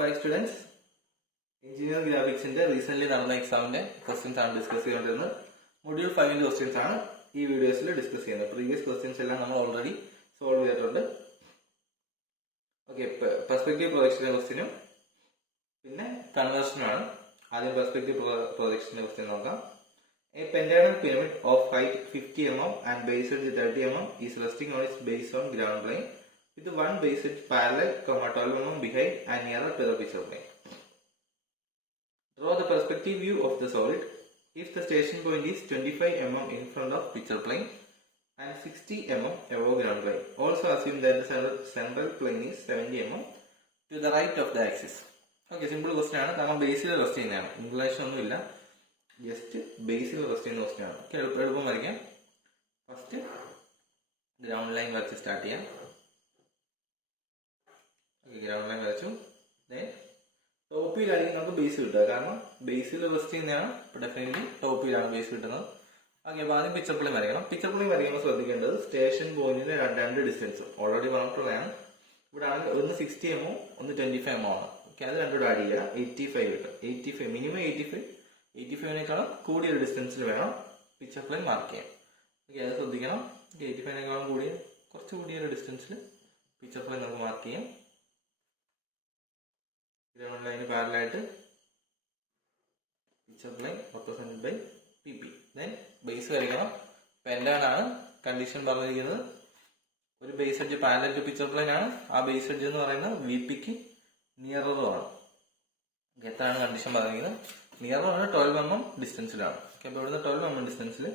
back, students. Engineering graphics in the recently done exam questions are discussing module 5 questions are this video discuss previous questions already solved. Okay, perspective projection question conversion perspective projection question. A pentagonal pyramid of height 50 mm and base edge 30 mm is resting on its base on ground plane with one base edge parallel, 12 mm behind and nearer to the picture plane. Draw the perspective view of the solid if the station point is 25 mm in front of picture plane and 60 mm above ground plane. Also assume that the central plane is 70 mm to the right of the axis. Okay, simple question ആണ്. ബേസിൽ rest ചെയ്യുന്നതാണ്. English ഒന്നുമില്ല, just ബേസിൽ rest ചെയ്യുന്ന question ആണ്. എളുപ്പം വരയ്ക്കാം. First ground line വരച്ച് start ചെയ്യാം. Ground line വരച്ചു. ടോപ്പിലായിരിക്കും നമുക്ക് ബേസ് കിട്ടുക, കാരണം ബേസിൽ റെസ്റ്റ് ചെയ്യുന്നതാണ്. ഇപ്പൊ ഡെഫിനറ്റ്ലി ടോപ്പിലാണ് ബേസ് കിട്ടുന്നത്. ഓക്കെ, അപ്പൊ ആദ്യം പിക്ചർ പ്ലെയിൻ വരയ്ക്കണം. പിക്ചർ പ്ലെയിൻ വരയ്ക്കുമ്പോൾ ശ്രദ്ധിക്കേണ്ടത് സ്റ്റേഷൻ പോയിന്റിന് രണ്ട് ഡിസ്റ്റൻസ് ഓൾറെഡി പറഞ്ഞിട്ടുള്ളതാണ്. ഇവിടെ ആണെങ്കിൽ ഒന്ന് 60 mm ഒന്ന് 25 mm ആണ്. ഓക്കെ, അത് രണ്ടുകൂടെ ആഡ് ചെയ്യുക, 85 കിട്ടും. 85 മിനിമം 85-നേക്കാളും കൂടിയൊരു ഡിസ്റ്റൻസിൽ വേണം പിക്ചർ പ്ലെയിൻ മാർക്ക് ചെയ്യാൻ. ഓക്കെ, അത് ശ്രദ്ധിക്കണം. 85-നേക്കാളും കുറച്ച് കൂടിയൊരു ഡിസ്റ്റൻസിൽ പിക്ചർ പ്ലെയിൻ നമുക്ക് മാർക്ക് ചെയ്യാം. ഗ്രൗണ്ട് ലൈന് പാരലായിട്ട് picture plane represented by PP. Then base വരയ്ക്കണം. പെന്റാൻ ആണ് കണ്ടീഷൻ പറഞ്ഞിരിക്കുന്നത്. ഒരു base edge parallel to picture plane ആണ്. ആ ബേസ് എഡ്ജ് എന്ന് പറയുന്നത് VPക്ക് നിയററും ആണ്. എത്രയാണ് കണ്ടീഷൻ പറഞ്ഞിരിക്കുന്നത്? നിയർ ആണ് 12 mm ഡിസ്റ്റൻസിലാണ്. ഓക്കെ, അപ്പോൾ ഇവിടുന്ന് 12 mm ഡിസ്റ്റൻസിൽ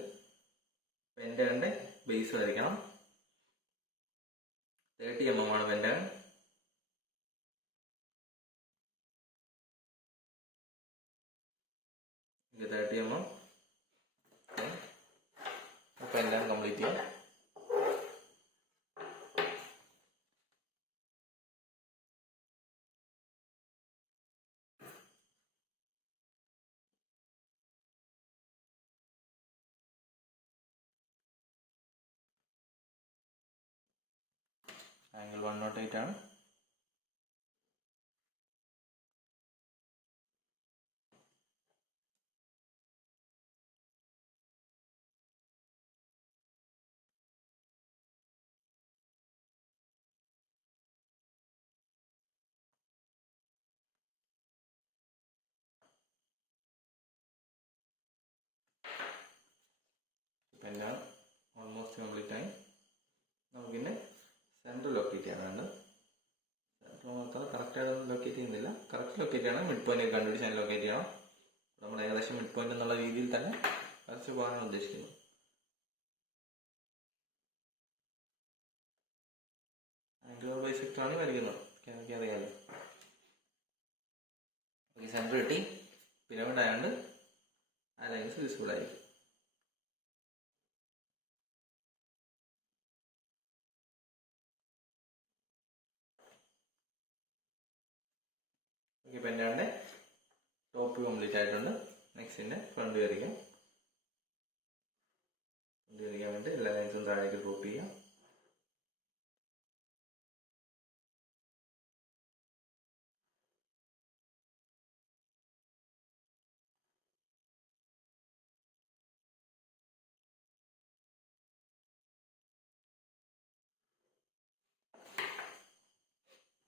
പെന്റാന്റെ ബേസ് വരയ്ക്കണം. 30 mm ആണ് പെന്റാൻ. ഇത് 30 mm. പെന്റാൻ കംപ്ലീറ്റ് ചെയ്യാം. ആംഗിൾ 108 ആണ്. എല്ലാം ഓൾമോസ്റ്റ് കംപ്ലീറ്റ് ആയി. നമുക്കിന്നെ സെൻറ്റർ ലൊക്കേറ്റ് ചെയ്യാൻ വേണ്ടത്. സെൻറ്റർ മാത്രം കറക്റ്റായിട്ടൊന്നും ലൊക്കേറ്റ് ചെയ്യുന്നില്ല. കറക്റ്റ് ലൊക്കേറ്റ് ചെയ്യണം. മിഡ് പോയിന്റ് കണ്ടുപിടിച്ച് അതിന് ലൊക്കേറ്റ് ചെയ്യണം. നമ്മൾ ഏകദേശം മിഡ് പോയിന്റ് എന്നുള്ള രീതിയിൽ തന്നെ വരച്ച് പോകാനാണ് ഉദ്ദേശിക്കുന്നത്. ആംഗുലർ ബൈസെക്ടർ ആണ് വരയ്ക്കുന്നത്. എനിക്ക് അറിയാമല്ലോ. ഓക്കെ, സെൻറ്റർ കിട്ടി. പിരമിഡ് ആയതുകൊണ്ട് ആ ലൈൻസ് വിസിബിൾ ആയിരിക്കും. ഓക്കെ, പെന്റാന്റെ ടോപ്പ് കംപ്ലീറ്റ് ആയിട്ടുണ്ട്. നെക്സ്റ്റിന്റെ ഫ്രണ്ട് വരയ്ക്കാം. ഫ്രണ്ട് വരയ്ക്കാൻ വേണ്ടി എല്ലാ ലൈൻസും താഴേക്ക് ഡ്രോപ്പ് ചെയ്യാം.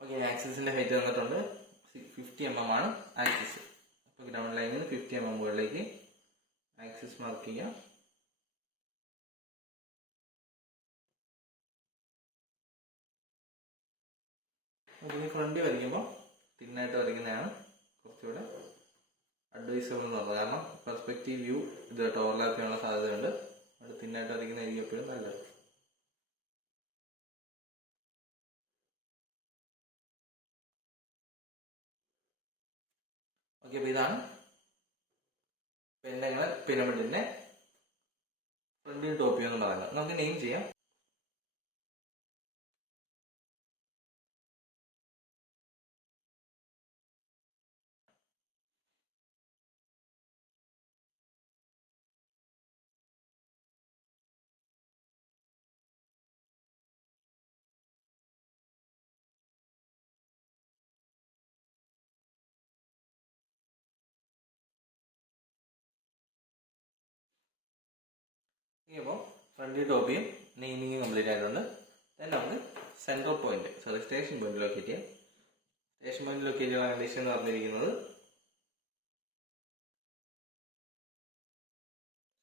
ഓക്കെ, ആക്സിസിന്റെ ഹൈറ്റ് തന്നിട്ടുണ്ട്. 50 mm ആണ് ആക്സിസ്. അപ്പോൾ ഗ്രൗണ്ട് ലൈനിൽ നിന്ന് 50 mm മുകളിലേക്ക് ആക്സിസ് മാർക്ക് ചെയ്യാം. ഇനി ഫ്രണ്ട് വരയ്ക്കുമ്പോൾ തിന്നായിട്ട് വരയ്ക്കുന്നതാണ് കുറച്ചുകൂടെ അഡ്വൈസബിൾ എന്ന് പറഞ്ഞത്. കാരണം പെർസ്പെക്റ്റീവ് വ്യൂ ഇതായിട്ട് ഓവർലാപ്പ് ചെയ്യാനുള്ള സാധ്യതയുണ്ട്. അത് തിന്നായിട്ട് വരയ്ക്കുന്നതായിരിക്കും എപ്പോഴും നല്ലത്. ഓക്കെ, അപ്പോൾ ഇതാണ് പെന്റഗണൽ പിരമിഡിന്റെ ഫ്രണ്ടിൽ ടോപ്പ് വ്യൂ എന്ന് പറയുന്നത്. നമുക്ക് നെയിം ചെയ്യാം. അപ്പോൾ ഫ്രണ്ട് ടോപ്പിയും നെയിമിങ് കംപ്ലീറ്റ് ആയതുകൊണ്ട് then നമുക്ക് central point station point locate ചെയ്യാം. സ്റ്റേഷൻ പോയിന്റ് ലൊക്കേറ്റ് ചെയ്യാൻ കണ്ടീഷൻ എന്ന് പറഞ്ഞിരിക്കുന്നത്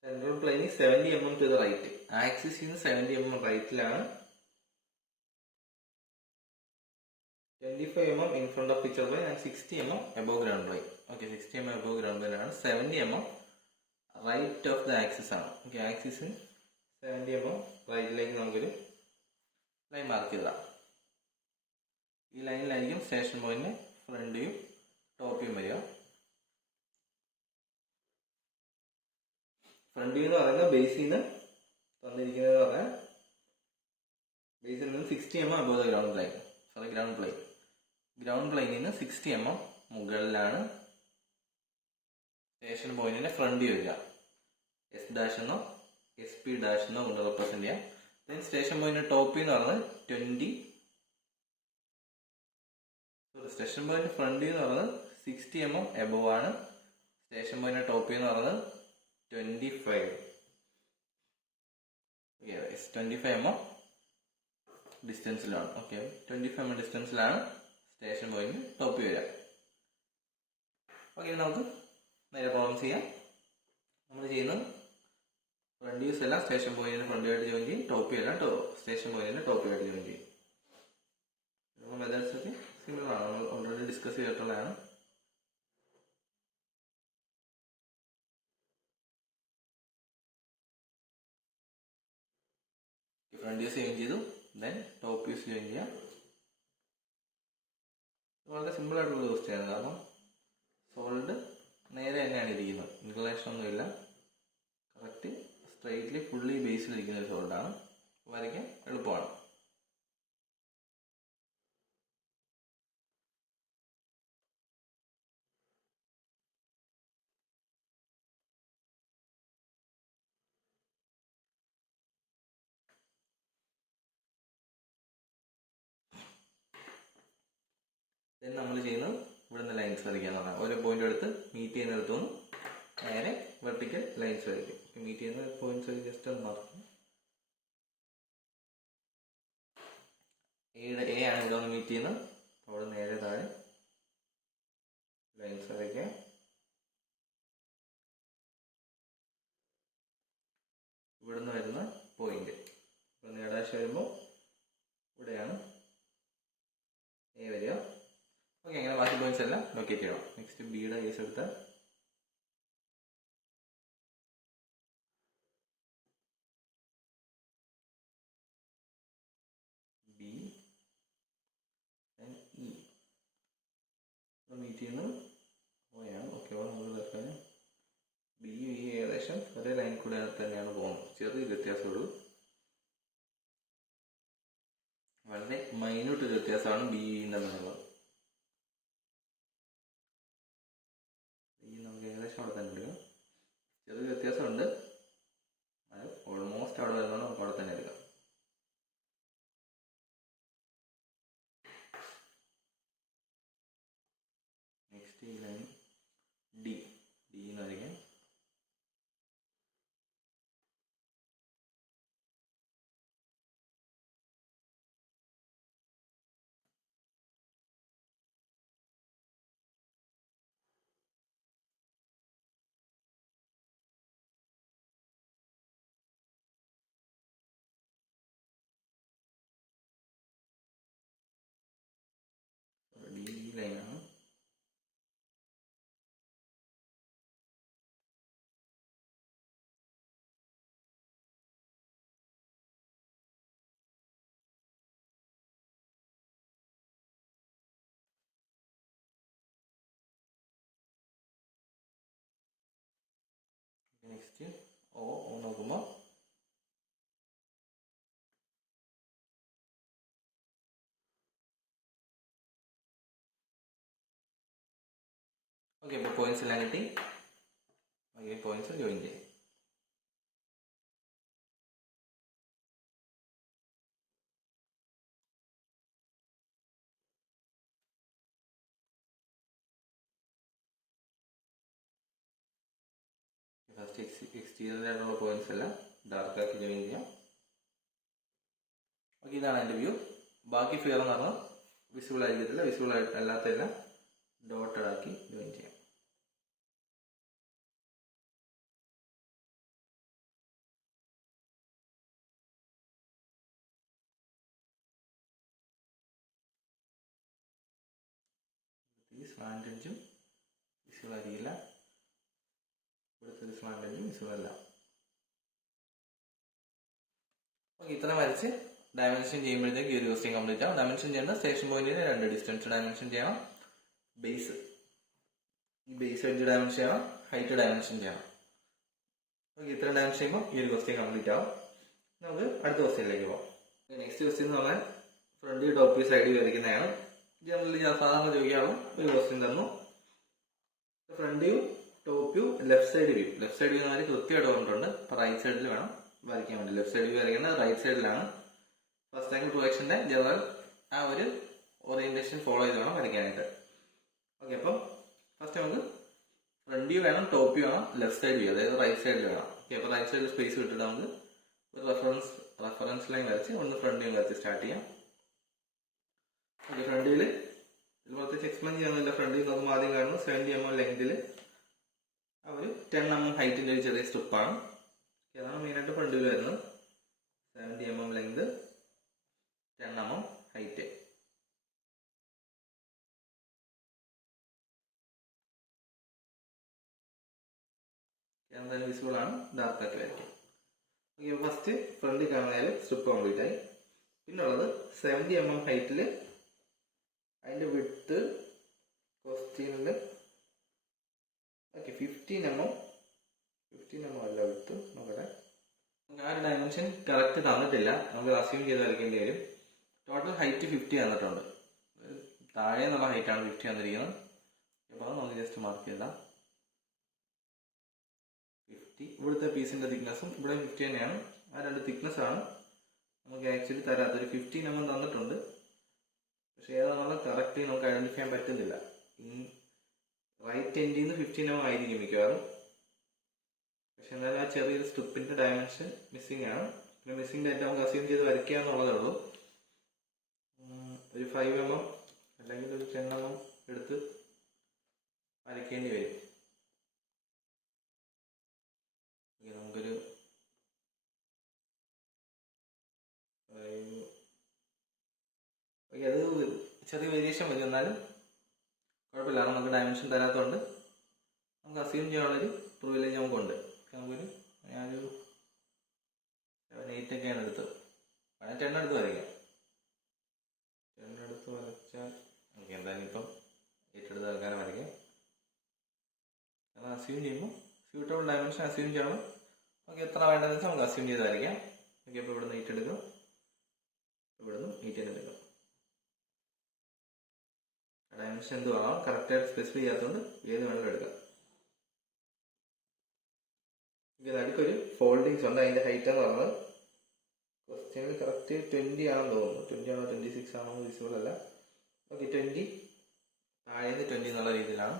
central plain 70 mm to the right, ആക്സിസിൽ നിന്ന് 70 mm റൈറ്റിലാണ്, 25 mm in front of picture plane and 60 mm above ground plane. Okay, 60 mm above ground plane ആണ്, 70 mm right of the axis ആണ്. Okay, ആക്സിസിന് 70 mm റൈറ്റിലേക്ക് നമുക്കൊരു line mark ചെയ്തതാണ്. ഈ ലൈനിലായിരിക്കും station point front view top view വരിക. Front view എന്ന് പറയുന്നത് ബേസിൽ നിന്ന് തന്നിരിക്കുന്നത് പറഞ്ഞാൽ ബേസിൽ നിന്ന് 60 mm above the ground plane. Sorry, ground plain. Ground പ്ലെയിനിൽ നിന്ന് 60 mm മുകളിലാണ് സ്റ്റേഷൻ പോയിന്റിന്റെ ഫ്രണ്ട് വ്യൂ വരിക. എസ് ഡാഷ് എന്നോ എസ് പി ഡാഷ് എന്നോ കൊണ്ട് റെപ്രസെന്റ് ചെയ്യാം. ദെൻ സ്റ്റേഷൻ പോയിന്റ് ടോപ്പ് എന്ന് പറയുന്നത് സ്റ്റേഷൻ പോയിന്റ് ഫ്രണ്ട് വ്യൂ എന്ന് പറയുന്നത് 60 mm എബോവ് ആണ്. സ്റ്റേഷൻ പോയിന്റ് ടോപ്പ് വ്യൂ എന്ന് പറയുന്നത് 25 mm ഡിസ്റ്റൻസിലാണ്. ഓക്കെ, 25 mm ഡിസ്റ്റൻസിലാണ് സ്റ്റേഷൻ പോയിന്റ് ടോപ്പ് വ്യൂ വരിക. ഓക്കെ, നമുക്ക് നേരെ പ്രോബ്ലം ചെയ്യാം. നമ്മൾ ചെയ്യുന്നത് ഫ്രണ്ട് വ്യൂസ് എല്ലാം സ്റ്റേഷൻ പോയിന്റിന് ഫ്രണ്ട് ആയിട്ട് ജോയിൻ ചെയ്യും, ടോപ്പ് വ്യൂ എല്ലാം സ്റ്റേഷൻ പോയിന്റിന് ടോപ്പ് ആയിട്ട് ജോയിൻ ചെയ്യും. മെത്തേഡ്സ് ഒക്കെ സിമിലർ ആണ്, നമ്മൾ ഓൾറെഡി ഡിസ്കസ് ചെയ്തിട്ടുള്ളതാണ്. ഫ്രണ്ട് വ്യൂസ് ജോയിൻ ചെയ്തു, ദെൻ ടോപ്പ് വ്യൂസ് ജോയിൻ ചെയ്യാം. വളരെ സിമ്പിൾ ആയിട്ടുള്ള ക്വസ്റ്റ്യൻ ആണ്, കാരണം സോൾഡ് നേരെ തന്നെയാണ് ഇരിക്കുന്നത്, ഇൻക്ലിനേഷൻ ഒന്നുമില്ല, കറക്റ്റ് സ്ട്രൈറ്റ്ലി ഫുള്ളി ബേസിലിരിക്കുന്ന ഒരു സോൾഡാണ്, വരയ്ക്കാൻ എളുപ്പമാണ്. നമ്മൾ ചെയ്യുന്നത് ഇവിടുന്ന് ലൈൻസ് വരയ്ക്കാന്ന് പറഞ്ഞാൽ ഓരോ പോയിന്റ് എടുത്ത് മീറ്റ് ചെയ്യുന്നിടത്തുനിന്ന് നേരെ വെർട്ടിക്കൽ ലൈൻസ് വരയ്ക്കും. മീറ്റ് ചെയ്യുന്ന പോയിന്റ്സ് ജസ്റ്റ് ഒന്ന് മാർക്കും. എ ആണ് ഇതൊന്ന് മീറ്റ് ചെയ്യുന്നത്, അവിടെ നേരെ താഴെ ലൈൻസ് വരയ്ക്കാം. ഇവിടുന്ന് വരുന്ന പോയിന്റ് നേടാശ് വരുമ്പോൾ ഇവിടെയാണ് എ വരിക. ഓക്കെ, അങ്ങനെ ബാക്കി പോയിന്റ്സ് എല്ലാം ലൊക്കേറ്റ് ചെയ്യണം. നെക്സ്റ്റ് ബിയുടെ കേസ് എടുത്താൽ ബി ആൻഡ് ഇ മീറ്റ് ചെയ്യുന്നത് ഓയാണ്. ഓക്കെ, നമ്മൾ വെക്കാൻ ബി ഇ ഏകദേശം ഒരേ ലൈൻ കൂടെ തന്നെയാണ് പോകുന്നത്, ചെറിയ വ്യത്യാസമുള്ളൂ, വളരെ മൈന്യൂട്ട് വ്യത്യാസമാണ് ബി ഇ തമ്മിലുള്ളത്. നമുക്ക് ഏകദേശം അവിടെ തന്നെ എടുക്കാം, ചെറിയ വ്യത്യാസമുണ്ട്, അത് ഓൾമോസ്റ്റ് അവിടെ വരുന്നത് നമുക്ക് അവിടെ തന്നെ എടുക്കാം. നെക്സ്റ്റ് ഈ ലൈൻ ഡി എന്ന് വരയ്ക്കാം. ഡി ലൈനാണ്. നെക്സ്റ്റ് ഓ നോക്കുമ്പോൾ ഓക്കെ, ഇപ്പോൾ പോയിന്റ്സ് എല്ലാം കിട്ടി. ഓക്കെ, പോയിന്റ്സ് ജോയിൻ ചെയ്യാം. ഫസ്റ്റ് എക്സ്റ്റീരിയറിലുള്ള പോയിന്റ്സ് എല്ലാം ഡാർക്ക് ആക്കി ജോയിൻ ചെയ്യാം. ഓക്കെ, ഇതാണ് എൻ്റെ വ്യൂ. ബാക്കി ഫിയർ എന്ന് പറഞ്ഞാൽ വിസിബിൾ ആയിരിക്കത്തില്ല, വിസിബിൾ അല്ലാത്തതെല്ലാം ഡോട്ടഡ് ആക്കി ജോയിൻ ചെയ്യാം. ഈ സ്ലാൻഡ് എഡ്ജും വിസിബിൾ ആയിരിക്കില്ല, ഇവിടുത്തെ സ്ലാൻഡ് എഡ്ജും വിസിബിൾ അല്ല. ഓക്കെ, ഇത്ര വരച്ച് ഡയമെൻഷൻ ചെയ്യുമ്പോഴത്തേക്ക് ഈ ഒരു ക്വസ്റ്റ്യൻ കംപ്ലീറ്റ് ആവും. ഡയമെൻഷൻ ചെയ്യേണ്ട സ്റ്റേഷൻ പോയിന്റിന് 2 ഡിസ്റ്റൻസ് ഡയമെൻഷൻ ചെയ്യണം, ബേസ് ഈ ബേസ് എഡ്ജ് ഡയമെൻഷൻ ചെയ്യണം, ഹൈറ്റ് ഡയമെൻഷൻ ചെയ്യണം. ഓക്കെ, ഇത്ര ഡയമെൻഷൻ ചെയ്യുമ്പോൾ ഈ ഒരു ക്വസ്റ്റ്യൻ കംപ്ലീറ്റ് ആവും. നമുക്ക് അടുത്ത ക്വസ്റ്റ്യനിലേക്ക് പോകാം. നെക്സ്റ്റ് ക്വസ്റ്റ്യൻ എന്ന് പറഞ്ഞാൽ front view top view side view വരയ്ക്കുന്നതാണ്. ജനറലി ഞാൻ സാധാരണ ചോദിക്കാറുള്ള ഒരു ക്വസ്റ്റ്യൻ തന്നു. Front view, top view, left side view. Left side view എന്ന് പറഞ്ഞാൽ കൃത്യമായിട്ട് പറഞ്ഞിട്ടുണ്ട്. അപ്പൊ റൈറ്റ് സൈഡിൽ വേണം വരയ്ക്കാൻ വേണ്ടി. ലെഫ്റ്റ് സൈഡ് വ്യൂ വരയ്ക്കുന്നത് റൈറ്റ് സൈഡിലാണ്. ഫസ്റ്റ് ആംഗിൾ പ്രൊജക്ഷന്റെ ജനറൽ ആ ഒരു ഓറിയന്റേഷൻ ഫോളോ ചെയ്ത് വേണം വരയ്ക്കാനായിട്ട്. ഓക്കെ, അപ്പം ഫസ്റ്റ് നമുക്ക് ഫ്രണ്ട് വ്യൂ വേണം, ടോപ്പ് വ്യൂ വേണം, ലെഫ്റ്റ് സൈഡ് വ്യൂ അതായത് റൈറ്റ് സൈഡിൽ വേണം. ഓക്കെ, അപ്പൊ റൈറ്റ് സൈഡിൽ സ്പേസ് വിട്ടിട്ട് നമുക്ക് ഒരു റെഫറൻസ് ലൈൻ വരച്ച് ഒന്ന് ഫ്രണ്ട് വ്യൂ വരച്ച് സ്റ്റാർട്ട് ചെയ്യാം. ഓക്കെ, ഫ്രണ്ട് വ്യൂല് ഇതിൽ പ്രത്യേകിച്ച് എക്സ്പ്ലെയിൻ ചെയ്യാനൊന്നുമില്ല. ഫ്രണ്ട് വ്യൂ നമുക്ക് ആദ്യം കാണുന്നത് 70 mm ലെങ്തിൽ ആ ഒരു 10 mm ഹൈറ്റിന്റെ ഒരു ചെറിയ സ്ട്രിപ്പാണ്. അതാണ് മെയിനായിട്ട് ഫ്രണ്ട് വ്യൂ വരുന്നത്. 70 mm ലെങ്ത്, 10 mm ഹൈറ്റ്. എന്തായാലും വിസിബിൾ ആണ്, ഡാർക്ക് ആക്കി വരയ്ക്കും. ഓക്കെ, ഫസ്റ്റ് ഫ്രണ്ടിൽ കാണുന്നതിൽ സ്ട്രിപ്പ് കംപ്ലീറ്റ് ആയി. പിന്നുള്ളത് 70 mm ഹൈറ്റില് അതിന്റെ വിഡ്ത്ത് ക്വസ്റ്റ്യനിൽ ഓക്കെ 15 mm അല്ല വിഡ്ത്ത്. നോക്കട്ടെ, ആ ഒരു ഡയമെൻഷൻ കറക്റ്റ് തന്നിട്ടില്ല, നമുക്ക് അസ്യൂം ചെയ്ത് വരയ്ക്കേണ്ടി വരും. ടോട്ടൽ ഹൈറ്റ് 50 തന്നിട്ടുണ്ട്. താഴെ എന്നുള്ള ഹൈറ്റാണ് 50 തന്നിരിക്കുന്നത്. അപ്പോൾ നമുക്ക് ജസ്റ്റ് മാർക്ക് ചെയ്താൽ 50. ഇവിടുത്തെ പീസിന്റെ തിക്നെസ്സും ഇവിടെ 50 തന്നെയാണ്. ആ 2 തിക്നെസ് ആണ് നമുക്ക് ആക്ച്വലി തരാത്തൊരു 15 mm തന്നിട്ടുണ്ട്. പക്ഷെ ഏതാണെന്നുള്ള കറക്റ്റ് നമുക്ക് ഐഡന്റിഫൈ ചെയ്യാൻ പറ്റുന്നില്ല. റൈറ്റ് എൻഡിൽ നിന്ന് 15 mm ആയിരിക്കും മിക്കവാറും. പക്ഷെ എന്നാലും ആ ചെറിയൊരു സ്ട്രിപ്പിന്റെ ഡയമെൻഷൻ മിസ്സിംഗ് ആണ്. പിന്നെ മിസ്സിംഗ് ഡേറ്റ നമുക്ക് അസ്യൂം ചെയ്ത് വരയ്ക്കുക എന്നുള്ളതേ ഉള്ളൂ. ഒരു 5 mm അല്ലെങ്കിൽ ഒരു 10 mm എടുത്ത് വരയ്ക്കേണ്ടി വരും. നമുക്കൊരു അത് ചെറിയ വേരിയേഷൻ വരും, എന്നാലും കുഴപ്പമില്ല. നമുക്ക് ഡയമെൻഷൻ തരാത്തതുകൊണ്ട് നമുക്ക് അസ്യൂം ചെയ്യാനുള്ളൊരു പ്രിവിലേജ് നമുക്കുണ്ട്. നമുക്കൊരു ഞാനൊരു 7-8 ഒക്കെയാണ് എടുത്തത്. 10 എടുത്ത് വരയ്ക്കാം. 10 എടുത്ത് വരച്ചാൽ നമുക്ക് എന്തായാലും ഇപ്പം 8 എടുത്ത് വരയ്ക്കാനും വരയ്ക്കാം. അത് അസ്യൂം ചെയ്യുമ്പോൾ സ്യൂട്ടബിൾ ഡയമെൻഷൻ അസ്യൂം ചെയ്യണം. നമുക്ക് എത്ര വേണ്ടതെന്ന് വെച്ചാൽ നമുക്ക് അസ്യൂം ചെയ്ത് വരയ്ക്കാം. ഓക്കെ, അപ്പോൾ ഇവിടുന്ന് 8 എടുക്കും, ഇവിടുന്ന് 8 എടുക്കും. ഡയമെൻഷൻ എന്ത് വേണം കറക്റ്റായിട്ട് സ്പെസിഫൈ ചെയ്യാത്തതുകൊണ്ട് ഏത് വേണമെങ്കിലും എടുക്കാം. നടുക്കൊരു ഫോൾഡിങ്സ് ഉണ്ട്. അതിന്റെ ഹൈറ്റ് എന്ന് പറയുന്നത് ക്വസ്റ്റ്യനിൽ കറക്റ്റ് 20 ആണെന്ന് തോന്നുന്നു. 20 ആണോ 26 ആണോ വിസിബിൾ അല്ല. ഓക്കെ, 20 താഴേന്ന് 20 എന്നുള്ള രീതിയിലാണ്.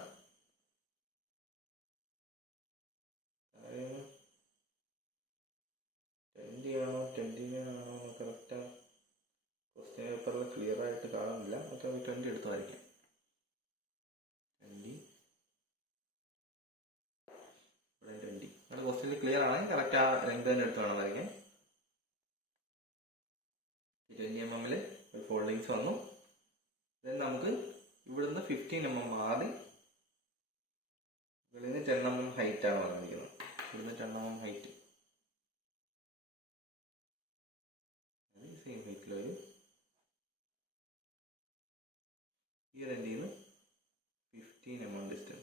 20 ആണോ 20 ആണോ കറക്റ്റ് ക്വസ്റ്റ്യൻ പേപ്പറിൽ ക്ലിയർ ആയിട്ട് കാണുന്നില്ല. ഓക്കെ, 20 എടുത്ത് വരയ്ക്കാം. 20 ക്വസ്റ്റ്യനിൽ ക്ലിയർ ആണെങ്കിൽ കറക്റ്റ് ആ ലെങ്ത് തന്നെ എടുത്ത് വേണം വരയ്ക്കാൻ. 20 mm ഒരു ഫോൾഡിങ്സ് വന്നു. ദെൻ നമുക്ക് ഇവിടുന്ന് 15 mm മാറി ഇവിടുന്ന് 10 mm ഹൈറ്റ് ആണ് പറഞ്ഞിരിക്കുന്നത്. ഇവിടുന്ന് 10 mm ഹൈറ്റ് സെയിം ഹൈറ്റിലൊരു ഈ രണ്ടിൽ നിന്ന് 15 mm ഡിസ്റ്റൻസ്.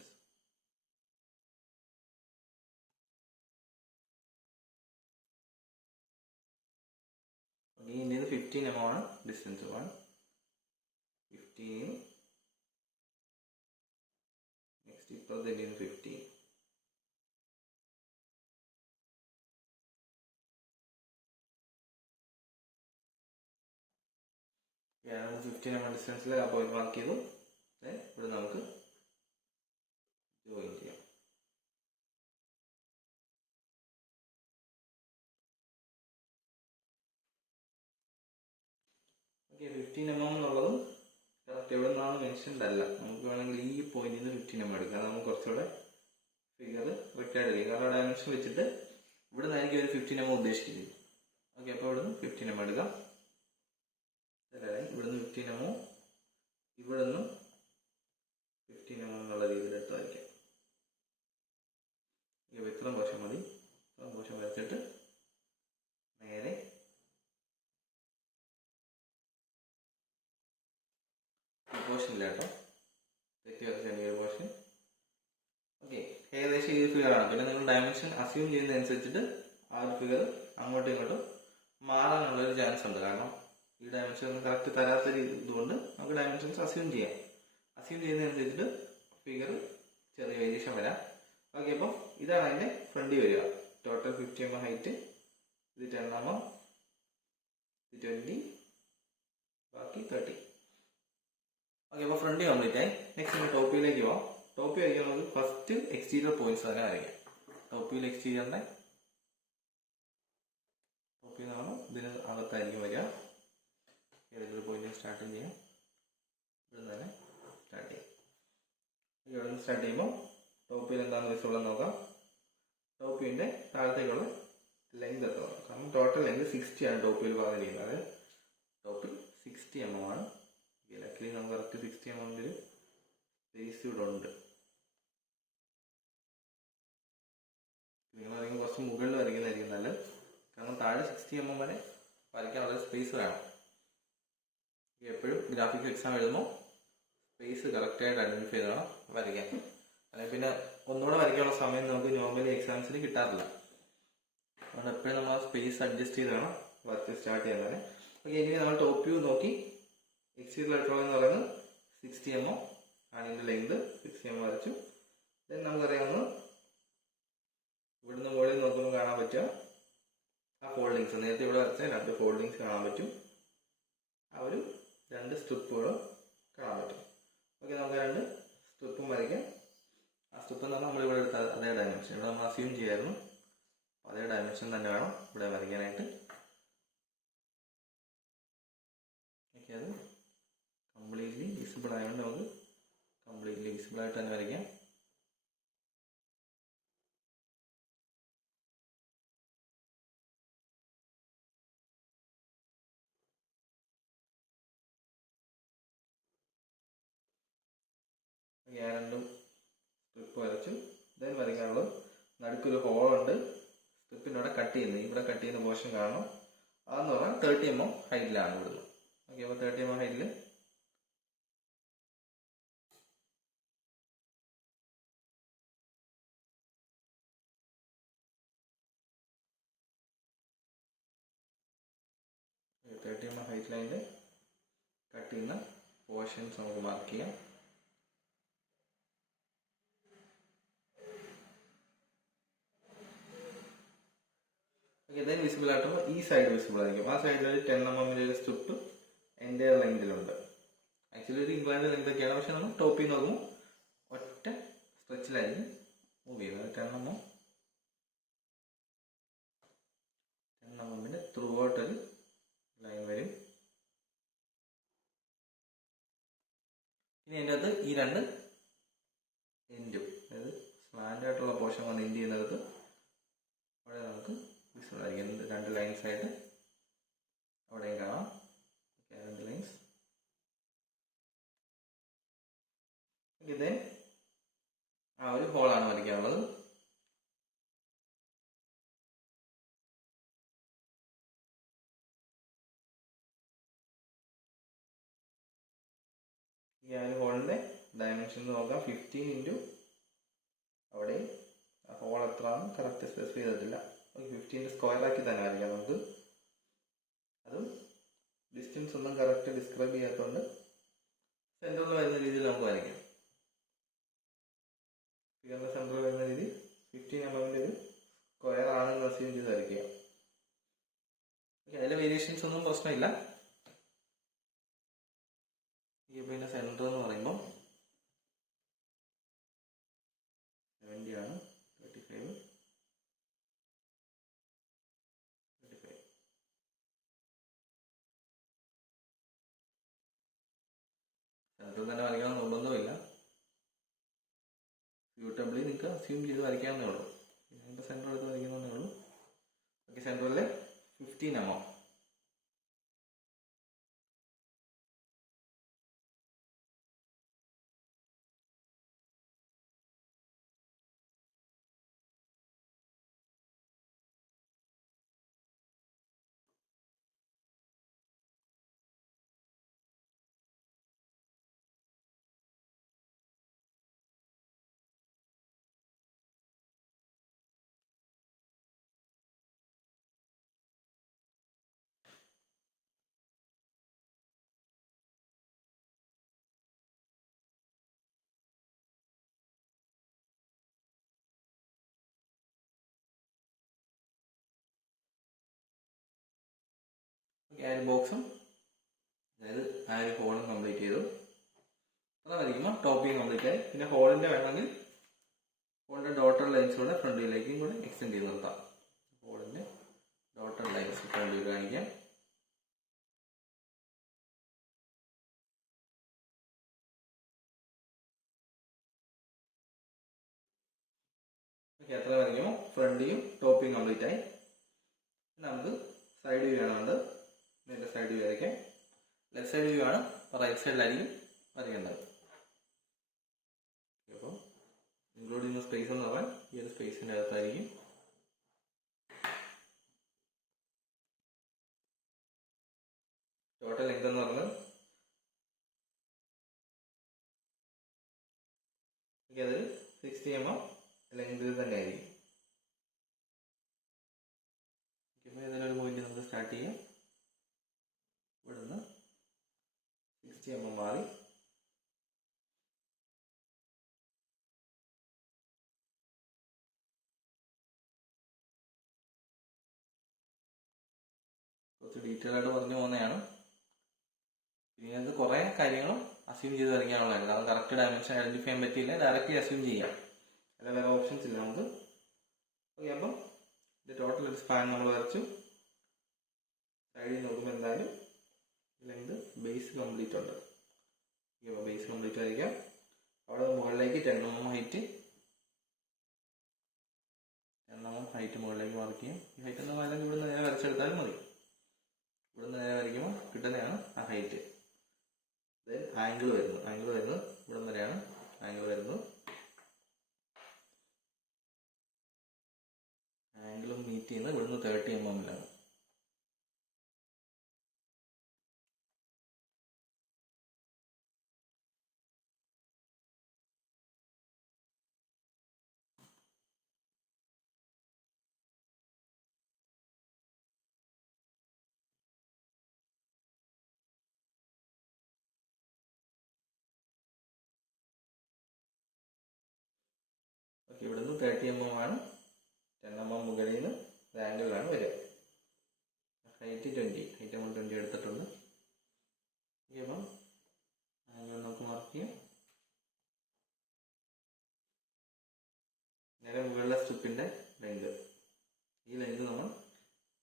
ഇതിൽ 15 mm ആണ് ഡിസ്റ്റൻസ്. 15 നെക്സ്റ്റ് ഇപ്പുറത്തെ 15. ഞാൻ 15 mm ഡിസ്റ്റൻസിൽ ആ പോയിന്റ് മാർക്ക് ചെയ്തു. ഇവിടെ നമുക്ക് ജോയിൻ ചെയ്യാം. ഓക്കെ, 15 mm എന്നുള്ളത് കറക്റ്റ് എവിടെ നിന്നാണ് മെൻഷൻഡ് അല്ല. നമുക്ക് വേണമെങ്കിൽ ഈ പോയിന്റിൽ നിന്ന് 15 mm എടുക്കാം. നമുക്ക് കുറച്ചുകൂടെ ഫിഗർ വ്യക്തമായിട്ട് അറിയാം. കാരണം ഡയമെൻഷൻ വെച്ചിട്ട് ഇവിടെ നിന്നായിരിക്കും ഒരു 15 mm ഉദ്ദേശിക്കുന്നത്. ഓക്കെ, അപ്പോൾ ഇവിടെ നിന്ന് 15 mm എടുക്കാം. ഇവിടുന്ന് 15 mm, ഇവിടെ നിന്ന് 15 mm എന്നുള്ള രീതിയിൽ എടുത്ത് വരയ്ക്കാം. ഇത്രയും പോർഷൻ മതി. ഇത്രയും പോർഷൻ വരച്ചിട്ട് നേരെ പോർഷൻ ഇല്ല കേട്ടോ, തെറ്റി വരച്ചാണ് ഈ ഒരു പോർഷൻ. ഓക്കെ, ഏകദേശം ഈ ഫിഗർ ആണ്. പിന്നെ നിങ്ങൾ ഡയമെൻഷൻ അസ്യൂം ചെയ്യുന്നതനുസരിച്ചിട്ട് ആ ഒരു ഫിഗർ അങ്ങോട്ടും ഇങ്ങോട്ടും മാറാനുള്ളൊരു ചാൻസ് ഉണ്ട്. കാരണം ഈ ഡയമെൻഷൻ ഒന്നും കറക്റ്റ് തരാത്ത ഇതുകൊണ്ട് നമുക്ക് ഡയമെൻഷൻസ് അസ്യൂം ചെയ്യാം. അസ്യൂം ചെയ്യുന്നതനുസരിച്ചിട്ട് ഫിഗർ ചെറിയ വേരിയേഷൻ വരാം. ഓക്കെ, അപ്പം ഇതാണ് അതിൻ്റെ ഫ്രണ്ട് വരിക. ടോട്ടൽ 50 mm ഹൈറ്റ്, ഇത് 10 mm, ഇത് 20, ബാക്കി 30. ഓക്കെ, അപ്പോൾ ഫ്രണ്ട് കംപ്ലീറ്റ് ആയി. നെക്സ്റ്റ് നമ്മൾ ടോപ്പ് വ്യൂയിലേക്ക് പോകാം. ടോപ്പ് വ്യൂ വരയ്ക്കാൻ നമുക്ക് ഫസ്റ്റ് എക്സ്റ്റീരിയർ പോയിന്റ്സ് തന്നെ വരയ്ക്കാം. ടോപ്പ് വ്യൂയിൽ എക്സ്റ്റീരിയറിന്റെ ടോപ്പ് വ്യൂ എന്ന് പറഞ്ഞാൽ ഇതിന് അകത്തായിരിക്കും വരിക. ഏതെങ്കിലും പോയിന്റ് സ്റ്റാർട്ട് ചെയ്യാം. ഇവിടെ തന്നെ സ്റ്റാർട്ട് ചെയ്യാം. ഇവിടെ നിന്ന് സ്റ്റാർട്ട് ചെയ്യുമ്പോൾ ടോപ്പ് വ്യൂ എന്താണെന്ന് വിസിബിൾ എന്ന് നോക്കാം. ടോപ്പ് വ്യൂവിന്റെ താഴത്തേക്കുള്ള ലെങ്ത് എത്ര? കാരണം ടോട്ടൽ ലെങ്ത് 60 ആണ് ടോപ്പ് വ്യൂയിൽ പറഞ്ഞിരിക്കുന്നത്. അതായത് ടോപ്പിൽ 60 mm ആണ്. ലക്കിലി നമുക്ക് കറക്റ്റ് 60 mm ഒരു സ്പേസ് ഇവിടെ ഉണ്ട്. നിങ്ങൾ അല്ലെങ്കിൽ കുറച്ച് മുകളിൽ വരയ്ക്കുന്നതായിരിക്കും നല്ലത്. കാരണം താഴെ 60 mm വരെ വരയ്ക്കാനുള്ള സ്പേസ് വേണം. എപ്പോഴും ഗ്രാഫിക് എക്സാം എഴുതുമ്പോൾ സ്പേസ് കറക്റ്റായിട്ട് ഐഡന്റിഫൈ ചെയ്യണം വരയ്ക്കാൻ. അല്ലെങ്കിൽ പിന്നെ ഒന്നുകൂടെ വരയ്ക്കാനുള്ള സമയം നമുക്ക് നോർമലി എക്സാംസിന് കിട്ടാറില്ല. അതുകൊണ്ട് എപ്പോഴും നമ്മൾ സ്പേസ് അഡ്ജസ്റ്റ് ചെയ്ത് വേണം വർക്ക് സ്റ്റാർട്ട് ചെയ്യാൻ തന്നെ. ഓക്കെ, ഇനി നമ്മൾ ടോപ്പ് വ്യൂ നോക്കി എക്സ്റ്റീരിയർ ആയിട്ടുള്ളതെന്ന് പറയുന്നത് 60 mm ആണ്. ഇതിൻ്റെ ലെങ്ത് 60 mm വരച്ചു. ദെൻ നമുക്കറിയാവുന്നത് ഇവിടുന്ന് മുകളിൽ നോക്കുമ്പോൾ കാണാൻ പറ്റുക ആ ഫോൾഡിങ്സ്, നേരത്തെ ഇവിടെ വരച്ച 2 ഫോൾഡിങ്സ് കാണാൻ പറ്റും. ആ ഒരു 2 സ്ട്രിപ്പുകളും കാണാൻ പറ്റും. ഓക്കെ, നമുക്ക് 2 സ്ട്രിപ്പും വരയ്ക്കാം. ആ സ്ട്രിപ്പ് എന്ന് പറഞ്ഞാൽ നമ്മളിവിടെ എടുത്ത അതേ ഡയമെൻഷൻ ഇവിടെ നമ്മൾ അസ്യൂം ചെയ്യായിരുന്നു. അതേ ഡയമെൻഷൻ തന്നെ വേണം ഇവിടെ വരയ്ക്കാനായിട്ട്. ഓക്കെ, അത് കംപ്ലീറ്റ്ലി വിസിബിൾ ആയതുകൊണ്ട് നമുക്ക് കംപ്ലീറ്റ്ലി വിസിബിൾ ആയിട്ട് തന്നെ വരയ്ക്കാം. ആ 2 സ്ട്രിപ്പ് വരച്ചു. ദെൻ വരയ്ക്കാനുള്ളത് നടുക്കൊരു ഹോളുണ്ട്. സ്ട്രിപ്പിനോടെ കട്ട് ചെയ്യുന്നത് ഇവിടെ കട്ട് ചെയ്യുന്ന പോർഷൻ കാണണം. അതെന്ന് പറഞ്ഞാൽ 30 mm ഹൈറ്റിലാണ് ഇവിടുന്ന്. ഓക്കെ, അപ്പോൾ 30 mm ഹൈറ്റിൽ ഹൈറ്റ് ലൈനിൽ കട്ട് ചെയ്യുന്ന പോർഷൻസ് നമുക്ക് മാർക്ക് ചെയ്യാം. ഓക്കെ, ദെൻ വിസിബിൾ ആയിട്ടുമ്പോൾ ഈ സൈഡ് വിസിബിൾ ആയിരിക്കും. ആ സൈഡിൽ ഒരു 10 mm ഒരു സ്ട്രിപ്പ് എൻ്റെ ലെങ്തിലുണ്ട്. ആക്ച്വലി ഒരു ഇംഗ്ലണ്ട് ലെങ്ത് ഒക്കെയാണ്. പക്ഷെ നമ്മൾ ടോപ്പിൽ നോക്കുമ്പോൾ ഒറ്റ സ്ട്രെച്ചിലായിരിക്കും മൂവ് ചെയ്യുന്നത്. 10 mm ത്രൂ ഔട്ട് ഒരു ലൈൻ വരും. ഇനി അതിൻ്റെ അകത്ത് ഈ 2 എൻഡും, അതായത് സ്ലാൻഡ് ആയിട്ടുള്ള പോർഷൻ വന്ന് എൻഡ് ചെയ്യുന്നത് അവിടെ നമുക്ക് വിസിബിൾ ആയിരിക്കും. 2 ലൈൻസ് ആയിട്ട് അവിടെയും കാണാം. 2 ലൈൻസ്. ഇത് ആ ഒരു ഹോളാണ് വരയ്ക്കാനുള്ളത്. ഈ ഒരു ഹോളിന്റെ ഡയമെൻഷൻ നോക്കാം. 15 ഇൻറ്റു അവിടെ ആ ഹോൾ എത്രയാണ് കറക്റ്റ് സ്പെസിഫൈ ചെയ്തിട്ടില്ല. 15 സ്ക്വയർ ആക്കി തന്നെ വരയ്ക്കാം നമുക്ക്. അതും ഡിസ്റ്റൻസ് ഒന്നും കറക്റ്റ് ഡിസ്ക്രൈബ് ചെയ്യാത്തതുകൊണ്ട് സെൻറ്ററിൽ വരുന്ന രീതിയിൽ നമുക്ക് വരയ്ക്കാം. ഫിഗറിന്റെ സെൻറ്ററിൽ വരുന്ന രീതി 15 mm ഒരു സ്ക്വയർ ആണെന്ന് അസ്യൂം ചെയ്ത് വരയ്ക്കുക. അതിലെ വേരിയേഷൻസ് ഒന്നും പ്രശ്നമില്ല. ഈ പിന്നെ സെൻറ്റർ എന്ന് പറയുമ്പോൾ 70 ആണ്, 35, 35. സെൻറ്ററിൽ തന്നെ വരയ്ക്കണം നിർബന്ധമില്ല. സ്യൂട്ടബിളി നിങ്ങൾക്ക് അസ്യൂം ചെയ്ത് വരയ്ക്കാവുന്നേ ഉള്ളൂ. ഞാനിപ്പോൾ സെൻറ്റർ എടുത്ത് വരയ്ക്കുന്നതേ ഉള്ളൂ. ഓക്കെ, സെൻറ്ററിൽ 15 mm. ഓക്കെ, ആ ഒരു ബോക്സും അതായത് ആ ഒരു ഹോളും കംപ്ലീറ്റ് ചെയ്തു. അത് വരയ്ക്കുമ്പോൾ ടോപ്പിങ് കംപ്ലീറ്റ് ആയി. പിന്നെ ഹോളിൻ്റെ വേണമെങ്കിൽ ഹോളിൻ്റെ ഡോട്ടർ ലൈൻസ് കൂടെ ഫ്രണ്ടിലേക്കും കൂടെ എക്സ്റ്റെൻഡ് ചെയ്ത് നിർത്താം. ഹോളിൻ്റെ ഡോട്ടർ ലൈൻസ് ഫ്രണ്ടിൽ കാണിക്കാം. ഓക്കെ, അത്ര വരയ്ക്കുമ്പോൾ ഫ്രണ്ടിയും ടോപ്പിയും കംപ്ലീറ്റ് ആയി. നമുക്ക് സൈഡ് വ്യൂ ആണ് വേണ്ടത്. ഇതിൻ്റെ സൈഡ് വ്യൂ വരയ്ക്കാം. ലെഫ്റ്റ് സൈഡ് വ്യൂ ആണ്, റൈറ്റ് സൈഡിലായിരിക്കും വരയ്ക്കേണ്ടത്. അപ്പോൾ ഇൻക്ലൂഡ് ചെയ്യുന്ന സ്പേസ് എന്ന് പറഞ്ഞാൽ ഈ ഒരു സ്പേസിൻ്റെ അകത്തായിരിക്കും. ടോട്ടൽ ലെങ്ത് എന്ന് പറഞ്ഞാൽ അത് 60 mm ലെങ്തിൽ തന്നെ ആയിരിക്കും. ഏതെങ്കിലും ഒരു പോയിന്റ് നമുക്ക് സ്റ്റാർട്ട് ചെയ്യാം. ഇവിടുന്ന് 60 mm മാറി കുറച്ച് ഡീറ്റെയിൽ ആയിട്ട് പറഞ്ഞു പോകുന്നതാണ്. ഇനി അത് കുറേ കാര്യങ്ങളും അസ്യൂം ചെയ്ത് വരയ്ക്കാനുള്ളതാണ്. കാരണം കറക്റ്റ് ഡയമെൻഷൻ ഐഡന്റിഫൈ ചെയ്യാൻ പറ്റിയില്ല, ഡയറക്റ്റ്ലി അസ്യൂം ചെയ്യാം. അല്ല, വേറെ ഓപ്ഷൻസ് ഇല്ല നമുക്ക്. ഓക്കെ, അപ്പം ഇത് ടോട്ടൽ ഒരു സ്പാൻ നമ്മൾ വരച്ചു. സൈഡിൽ നോക്കുമ്പോൾ എന്തായാലും ലെങ്ത് ബേസ് കംപ്ലീറ്റ് ഉണ്ട്. ബേസ് കംപ്ലീറ്റ് വരയ്ക്കാം. അവിടെ മുകളിലേക്ക് 10 mm ഹൈറ്റ്, 10 mm ഹൈറ്റ് മുകളിലേക്ക് മാർക്ക് ചെയ്യാം. ഈ ഹൈറ്റ് എന്ന് പറഞ്ഞാൽ ഇവിടുന്ന് നേരെ വരച്ചെടുത്താലും മതി. ഇവിടുന്ന് നേരെ വരയ്ക്കുമ്പോൾ കിട്ടുന്നതാണ് ആ ഹൈറ്റ്. ആംഗിൾ വരുന്നത് ഇവിടം വരെയാണ് ആംഗിൾ വരുന്നത്. ആംഗിളും മീറ്റ് ചെയ്യുന്നത് ഇവിടുന്ന് 30 mm. ഓക്കെ, ഇവിടുന്ന് 30 mm ആണ്. 10 mm മുകളിൽ നിന്ന് ആംഗിളിലാണ് വരിക. ഹൈറ്റ് 20, ഹൈറ്റ് നമ്മൾ 20 എടുത്തിട്ടുണ്ട്. അപ്പം ആംഗിൾ നമുക്ക് മാർക്ക് ചെയ്യാം. നേരെ മുകളിലെ സ്ട്രിപ്പിന്റെ ലെങ്ത്, ഈ ലെങ്ത് നമ്മൾ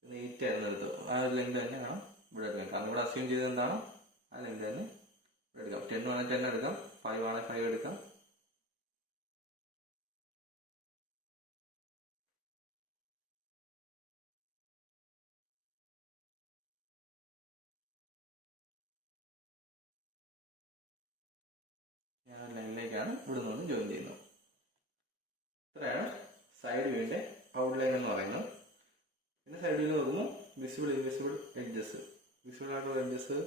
8 ആയിരുന്നു എടുത്തത്. ആ ഒരു ലെങ്ത് തന്നെ വേണം ഇവിടെ എടുക്കാം. കാരണം ഇവിടെ അസ്യൂം ചെയ്തത് എന്താണ്, ആ ലെങ്ത് തന്നെ ഇവിടെ എടുക്കാം. 10 വേണമെങ്കിൽ 10 എടുക്കാം, 5 വേണമെങ്കിൽ 5 എടുക്കാം. ഞാൻ ലൈനിലേക്കാണ് ഇവിടെ നിന്ന് ജോയിൻ ചെയ്യുന്നത്. ഇത്രയാണ് സൈഡ് വ്യൂവിന്റെ ഔട്ട്ലൈൻ എന്ന് പറയുന്നത്. പിന്നെ സൈഡ് വ്യൂ നോക്കുമ്പോൾ വിസിബിൾ ഇൻവിസിബിൾ എഡ്ജസ്, വിസിബിൾ ആയിട്ടുള്ള എഡ്ജസ്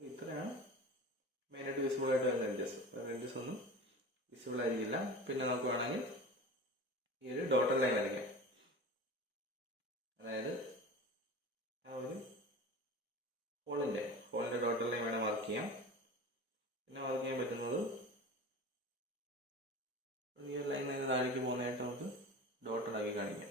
ഇത്രയാണ് മെയിനായിട്ട് വിസിബിൾ ആയിട്ട് വരുന്ന എഡ്ജസ്. എഡ്ജസ് ഒന്നും വിസിബിൾ ആയിരിക്കില്ല. പിന്നെ നമുക്ക് വേണമെങ്കിൽ ഈ ഒരു ഡോട്ടർ ലൈൻ വരയ്ക്കാം. അതായത് ഹോളിന്റെ ഡോട്ടർ ലൈൻ വേണേൽ മാർക്ക് ചെയ്യാം. പിന്നെ മാർക്ക് ചെയ്യാൻ പറ്റുന്നത് ഈ ഒരു ലൈൻ നിന്ന് താഴേക്ക് പോകുന്നതായിട്ട് നമുക്ക് ഡോട്ടഡ് ആക്കി കാണിക്കാം.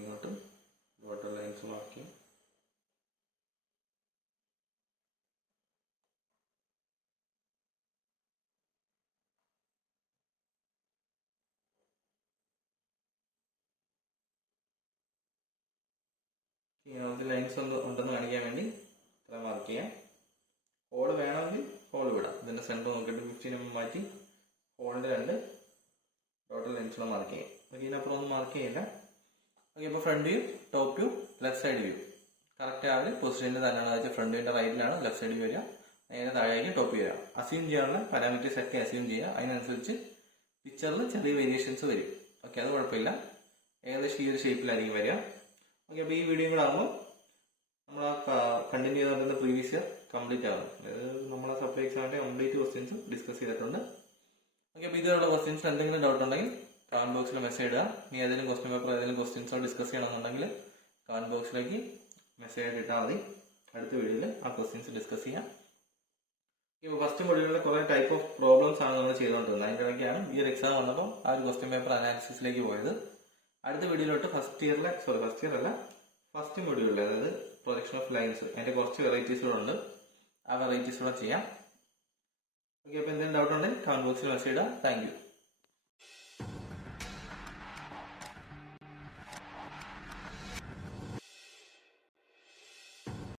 ഇങ്ങോട്ടും ഡോട്ടഡ് ലൈൻസ് മാർക്ക് ചെയ്യാം. നമുക്ക് ലൈൻസ് ഉണ്ടെന്ന് കാണിക്കാൻ വേണ്ടി ഇത്ര മാർക്ക് ചെയ്യാം. ഹോൾ വേണമെങ്കിൽ ഹോൾ വിടാം. ഇതിന്റെ സെന്റർ നോക്കിയിട്ട് 15 mm മാറ്റി ഹോളിന്റെ 2 ടോട്ടൽ ലെൻസുള്ള മാർക്ക് ചെയ്യാം. ഓക്കെ, ഇതിനപ്പുറം ഒന്നും മാർക്ക് ചെയ്യില്ല. ഓക്കെ, അപ്പോൾ front view, top view, left side view correct ആ ഒരു പൊസിഷനിൽ തന്നെയാണ്. വെച്ചാൽ ഫ്രണ്ട് വ്യൂന്റെ റൈറ്റിലാണ് ലെഫ്റ്റ് സൈഡ് വ്യൂ വരിക, നേരെ താഴേക്ക് ടോപ്പ് വ്യൂ വരിക. അസ്യൂം ചെയ്യാനുള്ള പാരാമീറ്റേഴ്സ് ഒക്കെ അസ്യൂം ചെയ്യുക. അതിനനുസരിച്ച് പിക്ചറിൽ ചെറിയ വേരിയേഷൻസ് വരും. ഓക്കെ, അത് കുഴപ്പമില്ല. ഏകദേശം ഈ ഒരു ഷേപ്പിലായിരിക്കും വരിക. ഓക്കെ, അപ്പോൾ ഈ വീഡിയോ കൂടെ ആകുമ്പോൾ നമ്മൾ കണ്ടിന്യൂ ചെയ്തുകൊണ്ടിരുന്ന പ്രീവിയസ് ഇയർ കംപ്ലീറ്റ് ആകും. അതായത് നമ്മളെ സപ്ലൈ എക്സാമിന്റെ കംപ്ലീറ്റ് ക്വസ്റ്റ്യൻസ് ഡിസ്കസ് ചെയ്തിട്ടുണ്ട്. ഓക്കെ, അപ്പോൾ ഇതിലുള്ള ക്വസ്റ്റ്യൻസ് എന്തെങ്കിലും ഡൗട്ട് ഉണ്ടെങ്കിൽ കമന്റ് ബോക്സിൽ മെസ്സേജ് ഇടുക. നീ ഏതെങ്കിലും ക്വസ്റ്റ്യൻ പേപ്പർ ഏതെങ്കിലും ക്വസ്റ്റ്യൻസോ ഡിസ്കസ് ചെയ്യണമെന്നുണ്ടെങ്കിൽ കമന്റ് ബോക്സിലേക്ക് മെസ്സേജ് ഇട്ടാൽ മതി. അടുത്ത വീഡിയോയിൽ ആ ക്വസ്റ്റ്യൻസ് ഡിസ്കസ് ചെയ്യാം. ഇപ്പോൾ ഫസ്റ്റ് മൊഡ്യൂളിൽ കുറേ ടൈപ്പ് ഓഫ് പ്രോബ്ലംസ് ആണ് നമ്മൾ ചെയ്തുകൊണ്ടിരുന്നത്. അതിൻ്റെ ഇടയ്ക്കാണ് ഈ ഒരു എക്സാം വന്നപ്പോൾ ആ ഒരു ക്വസ്റ്റ്യൻ പേപ്പർ അനാലിസിസിലേക്ക് പോയത്. അടുത്ത വീഡിയോയിലോട്ട് ഫസ്റ്റ് മൊഡ്യൂളിൽ അതായത് പ്രൊജക്ഷൻ ഓഫ് ലൈൻസ് അതിന്റെ കുറച്ച് വെറൈറ്റീസ് കൂടെ ഉണ്ട്. ആ വെറൈറ്റീസ് കൂടെ ചെയ്യാം. ഓക്കെ, അപ്പോൾ എന്തെങ്കിലും ഡൗട്ട് ഉണ്ടെങ്കിൽ കമന്റ് ബോക്സിൽ മെസ്സേജ് ഇടാം. Thank you.